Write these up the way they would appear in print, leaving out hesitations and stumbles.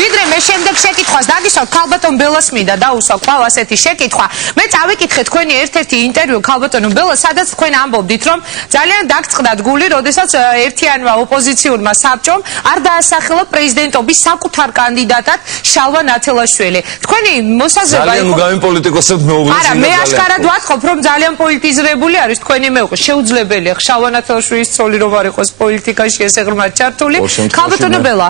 ვიდრე მე შემდეგ შეკითხვას დაგისვათ ქალბატონ ბელას მინდა დაუსვა კვლავ ასეთი შეკითხვა. მე წავიკითხე თქვენი ერთ-ერთი ინტერვიუ ქალბატონ ბელას, სადაც თქვენ ამბობდით, რომ ძალიან დაგწყდათ გული, როდესაც ერთიანმა ოპოზიციურმა საბჭომ არ დაასახელა პრეზიდენტობის საკუთარ კანდიდატად შალვა ნათელაშვილი. თქვენი მოსაზრება იყო ძალიან გამიპოლიტიკოსებთ მეუღლეს. არა, მე აშკარად ვათხოვ, რომ ძალიან პოლიტიზირებული არის თქვენი მეუღლე. შეუძლებელია შალვა ნათელაშვილის ცოლი რომ არ იყოს პოლიტიკაში ესე ღრმად ჩართული. ქალბატონ ბელა,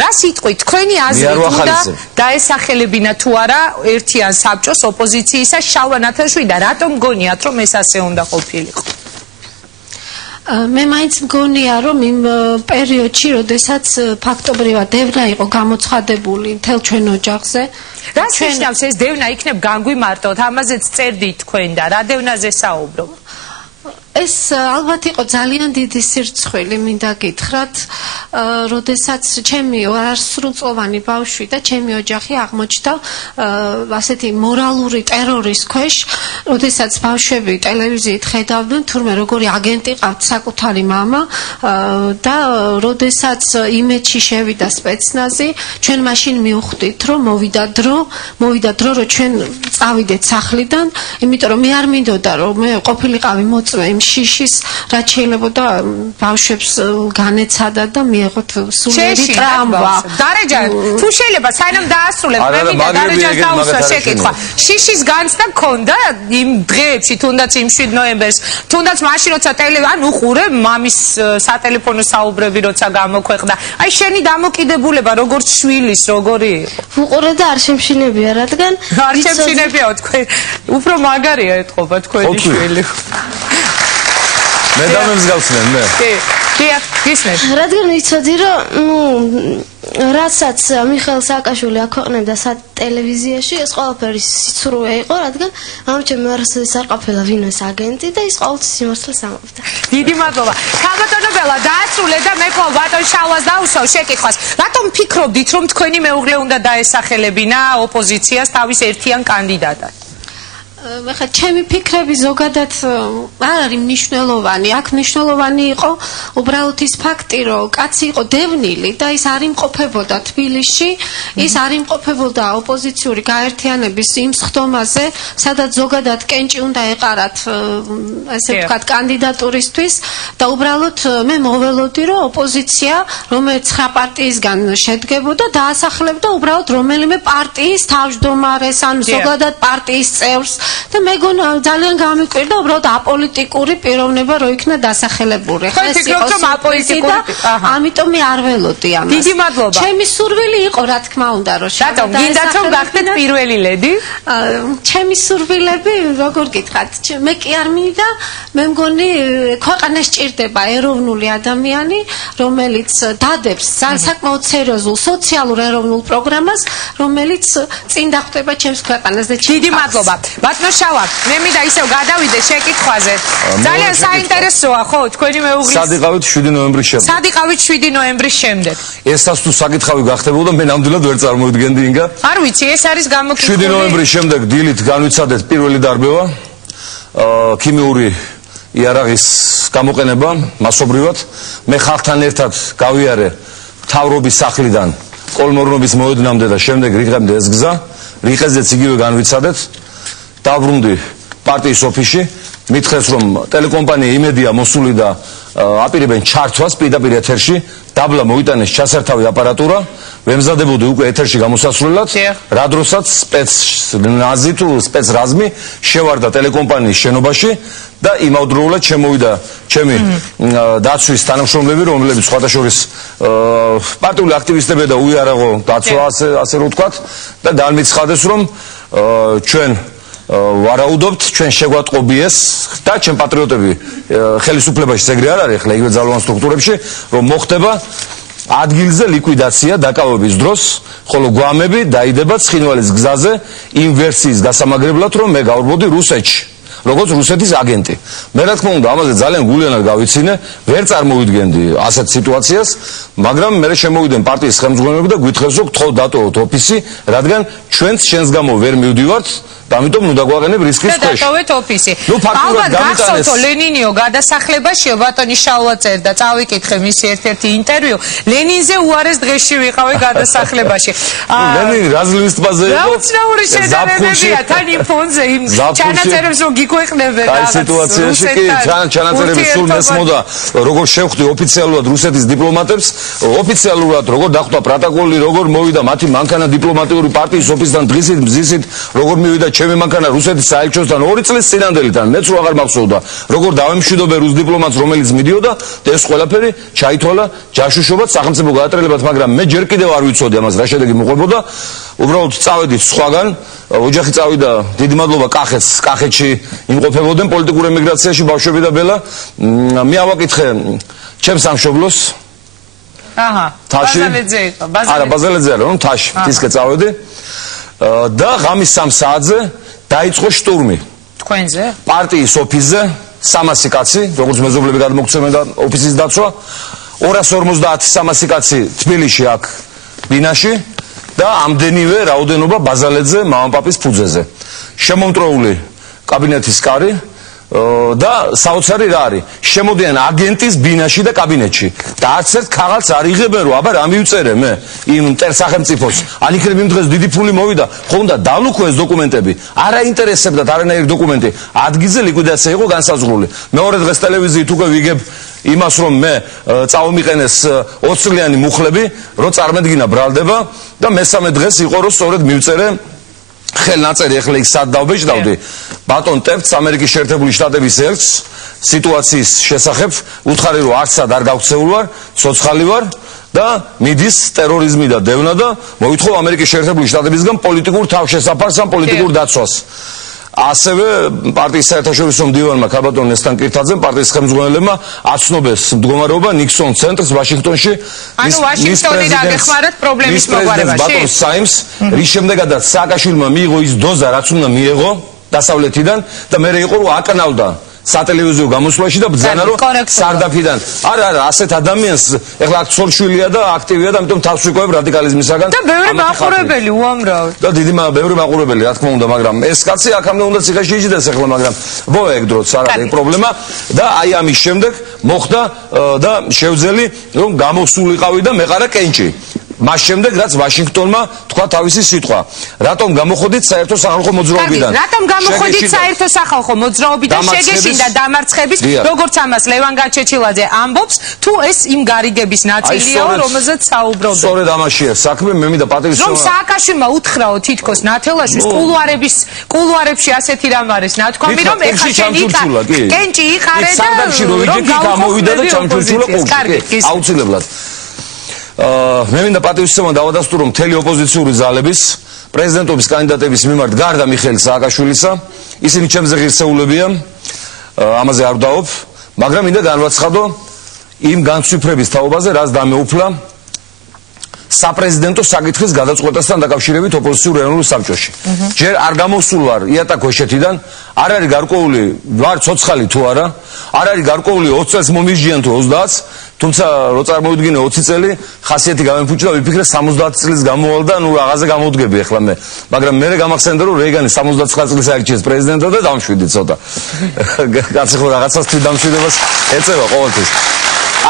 რა სიტყვით თქვენი აზრით უნდა დაესახელებინა თუ არა ერთიან საბჭოს ოპოზიციისა შალვა ნათელაშვილი და რატომ გონიათ რომ ეს ასე უნდა ყოფილიყო? მე მაინც მგონია რომ იმ პერიოდში, როდესაც ფაქტობრივად დევნა იყო გამოცხადებული მთელ ჩვენ ოჯახზე, რა შენიშნავს ეს დევნა იქნებ განგვიმარტოთ, ამაზეც წერდით თქვენ და რა დევნაზე საუბრობ? ეს ალბათ იყო ძალიან დიდი სირცხვილი, მინდა გითხრათ, როდესაც ჩემი არასრულწლოვანი ბავშვი და ჩემი ოჯახი აღმოჩნდა ასეთი მორალური ტერორის ქვეშ, როდესაც ბავშვები ტელევიზიით ხედავდნენ თურმე როგორი აგენტი ყავთ საკუთარი მამა და როდესაც იმედში შევიდა სპეცნაზი, ჩვენ მაშინ მივხვდით, რომ მოვიდა დრო, რომ ჩვენ წავიდეთ სახლიდან, იმიტომ რომ მე არ მინდოდა რომ მე ყოფილიყავი მოწვე იმ შიშის, რაც შეიძლებოდა ბავშვებს განეცადა და მიეღოთ სულიერი ტრამვა. დარეჯა, თუ შეიძლება საერთოდ დაასრულებ, მე მინდა დარეჯას დაუსვა შეკითხვა. შიშის განცდა გქონდა იმ დღეებში, თუნდაც იმ 7 ნოემბერს, თუნდაც მაშინ როცა ან უყურე მამის სატელეფონო საუბრები როცა გამოქვეყნდა. აი შენი დამოკიდებულება როგორც შვილის როგორი იყო? უყურე და არ შემშინებია, რადგან არ შემშინებიაო თქვენ. უფრო მაგარია ეთყობა თქვენი შვილი. მე დამემსგავსნენ მე. კი, გისმენთ. რადგან ვიცოდი რომ რასაც მიხეილ სააკაშვილი აქვეყნებდა სატელევიზიაში, ეს ყველაფერი სიცრუე იყო, რადგან ამჩემ არასოდეს არ ყოფილა ვინმეს აგენტი და ის ყოველთვის სიმართლეს ამბობდა. დიდი მადლობა. ქალბატონ ბელა, დაასრულე და მე კვლავ ბატონ შალვას დაუსვავ შეკითხვას. რატომ ფიქრობდით, რომ თქვენი მეუღლე უნდა დაესახელებინა ოპოზიციას თავის ერთიან კანდიდატად? ხა ჩემი ფიქრები ზოგადად არ არის მნიშვნელოვანი. აქ მნიშვნელოვანი იყო უბრალოდ ის ფაქტი, რომ კაცი იყო დევნილი და ის არ იმყოფებოდა თბილისში, ის არ იმყოფებოდა ოპოზიციური გაერთიანების იმ სხდომაზე, სადაც ზოგადად კენჭი უნდა ეყარათ, ასე ვთქვათ, კანდიდატურისთვის და უბრალოდ მე მოველოდი, რომ ოპოზიცია, რომელიც 9 პარტიისგან შედგებოდა, დაასახლებდა უბრალოდ რომელიმე პარტიის თავმჯდომარეს ან ზოგადად პარტიის წევრს. და მეგონა ძალიან გამიკვირდა უბრალოდ აპოლიტიკური პიროვნება რო იქნა დასახელებული. ხო, ფიქრობთ რომ აპოლიტიკური, ამიტომ მე არ ველოდი ამას. დიდი მადლობა. ჩემი სურვილი იყო, რა თქმა უნდა, რომ რატომ გინდათ რომ გახდეთ პირველი ლედი? ჩემი სურვილები, როგორ გითხრათ, მე კი არ მინდა, მე მგონი ქვეყანას ჭირდება ეროვნული ადამიანი, რომელიც დადებს საკმაოდ სერიოზულ სოციალურ ეროვნულ პროგრამას, რომელიც წინ დახვდება ჩემს ქვეყანას და დიდი მადლობა. ბატონო შავა, მე მინდა ისევ გადავიდე შეკითხვაზე. ძალიან საინტერესოა, ხო, თქვენი მეუღლის. სად იყავით 7 ნოემბრის შემდეგ? სად იყავით 7 ნოემბრის შემდეგ? ესაც თუ საკითხავი გახდებოდა, მე ნამდვილად ვერ წარმოვიდგენდი ინგა. არ ვიცი, ეს არის გამოკითხული. 7 ნოემბრის შემდეგ დილით განვიცადეთ პირველი დარბევა. ქიმიური იარაღის გამოყენება მასობრივად. მე ხალხთან ერთად გავიარე მთავრობის სახლიდან კოლმორნობის მოედნამდე და შემდეგ რიყემდე ეს გზა. რიყეზეც იგივე განვიცადეთ. დავრუნდი პარტიის ოფისში, მითხრეს რომ ტელეკომპანია იმედია მოსული და აპირებენ ჩართვას პირდაპირ ეთერში, დაბლა მოიტანეს ჩასართავი აპარატურა, ვემზადებოდი უკვე ეთერში გამოსასვლელად, რა დროსაც სპეცნაზი თუ სპეცრაზმი შევარდა ტელეკომპანიის შენობაში და იმავდროულად შემოვიდა ჩემი დაცვის თანამშრომლები, რომლებიც სხვადასხვა პარტიული აქტივისტები და უიარაღო დაცვა ასე რო ვთქვათ და განმიცხადეს რომ ჩვენ ვარაუდობთ, ჩვენ შეგვატყობიეს და ჩვენ პატრიოტები ხელისუფლებაში ეგრე არ არის, ახლა იგივე ძალოვან სტრუქტურებში, რომ მოხდება ადგილზე ლიკვიდაცია დაკავების დროს, ხოლო გვამები დაიდება ცხინვალის გზაზე იმ ვერსიის გასამაგრებლად, რომ მე გავვრბოდი რუსეთში, როგორც რუსეთის აგენტი. მე რა თქმა უნდა, ამაზე ძალიან გულიანად გავიცინე, ვერ წარმოვიდგენდი ასეთ სიტუაციას, მაგრამ მე შემოვიდნენ პარტიის ხელმძღვანელები და გვითხრეს რომ გთხოვ დატოვოთ ოფისი, რადგან ჩვენც შენს გამო ვერ მივდივართ და ამიტომ ნუ დაგვაყენებ რისკის ქვეშ. დატოვეთ ოფისი. ნუ ფაქტურად გამიტანეს ლენინიო გადასახლებაშიო ბატონი შალვა წერდა, წავიკითხე მისი ერთ-ერთი ინტერვიუ. ლენინზე უარეს დღეში ვიყავი გადასახლებაში. ლენინი რაზმის ტბაზე იყო. რაუცნაური შედარებებია თან იმ ფონზე იმ ჩანაწერებს რომ გიქვეყნებენ რაღაც. აი სიტუაციაში კი ჩანაწერები სულ მესმოდა როგორ შევხვდი ოფიციალურად რუსეთის დიპლომატებს, ოფიციალურად როგორ დახვდა პროტოკოლი, როგორ მოვიდა მათი მანქანა დიპლომატიური პარტიის ოფისიდან დღისით მზისით, როგორ მივიდა ჩემი მანქანა რუსეთის საელჩოსთან 2 წლის წინანდელიდან, მეც რო აღარ მახსოვდა, როგორ დავემშვიდობე რუს დიპლომატს, რომელიც მიდიოდა და ეს ყველაფერი ჩაითვალა ჯაშუშობად, სახელმწიფო გაატრელებად, მაგრამ მე ჯერ კიდევ არ ვიცოდი ამას რა შედეგი მოყვებოდა. უბრალოდ წავედით სხვაგან, ოჯახი წავიდა, დიდი მადლობა კახეთში იმყოფებოდნენ პოლიტიკურ ემიგრაციაში ბავშვები და ბელა. მე ავაკითხე ჩემს სამშობლოს. აჰა. ბაზალეძე იყო, ბაზალეძე. არა, ბაზალეძე არა, თაში, თისკე წავედი. და ღამის 3 საათზე დაიწყო შტურმი. თქვენზე? პარტიის ოფისზე 300 კაცი, როგორც მეზობლები გადმოგცემენ და ოფისის დაცვა. 250-300 კაცი თბილისში აქ ბინაში და ამდენივე რაოდენობა ბაზალეძე მამაპაპის ფუძეზე. შემომტროული კაბინეტის კარი და საოცარი რა არის? შემოდიან აგენტის ბინაში და კაბინეტში და არც ერთ ქაღალდს არ იღებენ რომ აბა რა მივწერე მე იმ მტერსახელმწიფოს. ან იქნებ იმ დღეს დიდი ფული მოვიდა, ხო უნდა დალუქო ეს დოკუმენტები. არ აინტერესებდათ არანაირი დოკუმენტი. ადგილზე ლიკვიდაცია იყო განსაზღვრული. მეორე დღეს ტელევიზიით უკვე ვიგებ იმას რომ მე წავმიყენეს 20 წლიანი მუხლები, რომ წარმედგინა ბრალდება და მესამე დღეს იყო რომ სწორედ მივწერე ხელნაწერი. ეხლა იქ სად დავბეჭდავდი ბატონ ტეფტს ამერიკის შეერთებული შტატების ელჩს სიტუაციის შესახებ უთხარი რომ არცად არ გავქცეულ ვარ, ცოცხალი ვარ და მიდის ტერორიზმი და დევნა და მოვითხოვ ამერიკის შეერთებული შტატებისგან პოლიტიკურ თავშესაფარს ან პოლიტიკურ დაცვას. ასევე პარტიის საერთაშორისო მდივანმა ქალბატონ ნესტან კირთაძემ პარტიის ხელმძღვანელებმა აცნობეს მდგომარეობა ნიქსონ ცენტრს ვაშინგტონში. ანუ ვაშინგტონი დაგეხმარათ პრობლემის მოგვარებაში. ბატონ საიმს, რის შემდეგაც სააკაშვილმა მიიღო ის დოზა, რაც უნდა მიიღო დასავლეთიდან და მე იყო რომ აკნავდა სატელევიზიო გამოსვლაში და ბრძანა რომ სარდაფიდან. არა, ასეთ ადამიანს ეხლა აქ ცოლშვილია და აქტივია და ამიტომ თავს ვიკავებ რადიკალიზმისაგან. და ბევრი მაყურებელი უამრავი. და დიდი ბევრი მაყურებელი რა თქმა უნდა, მაგრამ ეს კაცი აქამდე უნდა ციხეში იჯდეს ეხლა, მაგრამ ეგ დროც არ არის პრობლემა და აი ამის შემდეგ მოხდა და შევძელი რომ გამოსულიყავი და მეყარა კენჭი. მას შემდეგ რაც ვაშინგტონმა თქვა თავისი სიტყვა. რატომ გამოხოდით საერთო სახალხო მოძრაობიდან? რატომ გამოხოდით საერთო სახალხო მოძრაობიდან შეგეშინ და დამარცხების, როგორც ამას ლევან გაჩეჩილაძე ამბობს, თუ ეს იმ გარიგების ნაწილია, რომელზეც საუბრობენ. სწორედ ამაშია საქმე, მე მინდა პატივისცემა. რომ სააკაშვილმა უთხრაო თითქოს ნათელაშვილს კულუარებში ასეთი რამ არის ნათქვამი, რომ ეხლა შენი კენჭი იყარე და რომ გამოვიდა და ჩამჩურჩულა ყოლში. აუცილებლად. მე მინდა პატივისცემა დავადასტურო რომ მთელი ოპოზიციური ძალების პრეზიდენტობის კანდიდატების მიმართ გარდა მიხეილ სააკაშვილისა ისინი ჩემზე ღირსეულებია, ამაზე არ ვდაობ, მაგრამ მინდა განვაცხადო იმ განცვიფრების თაობაზე, რაც დამეუფლა საპრეზიდენტო საკითხის გადაწყვეტასთან დაკავშირებით ოპოზიციურ ეროვნულ საბჭოში. ჯერ არ გამოსულ ვარ იატაკოშეთიდან, არ არის გარკვეული ვარ ცოცხალი თუ არა, არ არის გარკვეული 20 წელს მომიჯიან თუ 30-ს, თუმცა რო წარმოვიდგინე 20 წელი, ხასიათი გამემფუჭდა, ვიფიქრე 70 წლის გამოვალ და ნუ რაღაცა გამოვდგები ახლა მე. მაგრამ მე გამახსენდა რომ რეიგანი 79 წლის აირჩიეს პრეზიდენტად და დამშვიდი ცოტა. კაცი ხო რაღაცას თვით დამშვიდებას ეწევა ყოველთვის.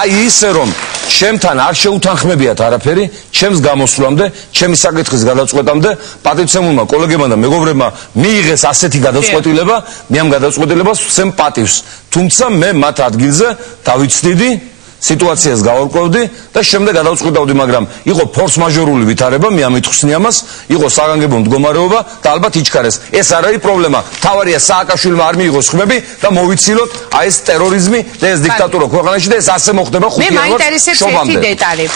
აი ისე რომ ჩემთან არ შეუთანხმებიათ არაფერი, ჩემს გამოსვლამდე, ჩემი საკითხის გადაწყვეტამდე, პატივცემულმა კოლეგებმა და მეგობრებმა მიიღეს ასეთი გადაწყვეტილება, მე ამ გადაწყვეტილებას ვცემ პატივს. თუმცა მე მათ ადგილზე დავიცდიდი, სიტუაციას გავარკვევდი და შემდეგ გადავწყვიტავდი, მაგრამ იყო ფორს-მაჟორული ვითარება, მე ამით ხსნი ამას, იყო საგანგებო მდგომარეობა და ალბათ იჩქარეს. ეს არ არის პრობლემა. თავარია სააკაშვილმა არ მიიღოს ხმები და მოვიცილოთ აი ეს ტერორიზმი და ეს დიქტატურა ქვეყანაში და ეს ასე მოხდება 5 იანვარს. მე მაინტერესებს ერთი დეტალი.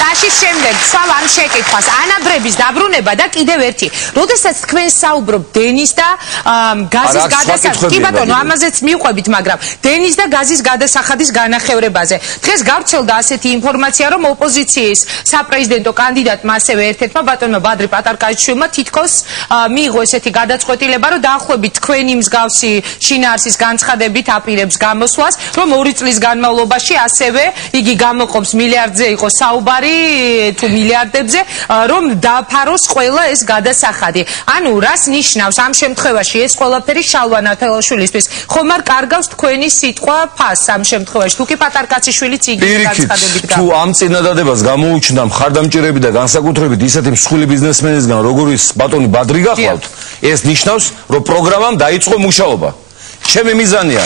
ტაშის შემდეგ სვავ ამ შეკითხვას ანაბრების დაბრუნება და კიდევ ერთი როდესაც თქვენ საუბრობთ დენის და გაზის გადასახადის კი ბატონო ამაზეც მივყვებით მაგრამ დენის და გაზის გადასახადის განახევრებაზე დღეს გავრცელდა ასეთი ინფორმაცია რომ ოპოზიციის საპრეზიდენტო კანდიდატმა ასევე ერთ-ერთმა ბატონმა ბადრი პატარკაიშვილმა თითქოს მიიღო ესეთი გადაწყვეტილება რომ დაახლოებით თქვენი მსგავსი შინაარსის განცხადებით აპირებს გამოსვლას რომ 2 წლის განმავლობაში ასევე იგი გამოყოფს მილიარდზე იყო საუბარი თუ მილიარდებზე რომ დაფაროს ყველა ეს გადასახადი ანუ რას ნიშნავს ამ შემთხვევაში ეს ყველაფერი შალვა ნათელაშვილისთვის ხომ არ კარგავს თქვენი სიტყვა ფასს ამ შემთხვევაში თუ კი პატარკაციშვილიც იგივე განცხადებით თუ ამ წინადადებას გამოუჩნდა მხარდამჭერები და განსაკუთრებით ისეთი მსხვილი ბიზნესმენისგან როგორიც ბატონი ბადრი გახლავთ ეს ნიშნავს რომ პროგრამამ დაიწყო მუშაობა ჩემი მიზანია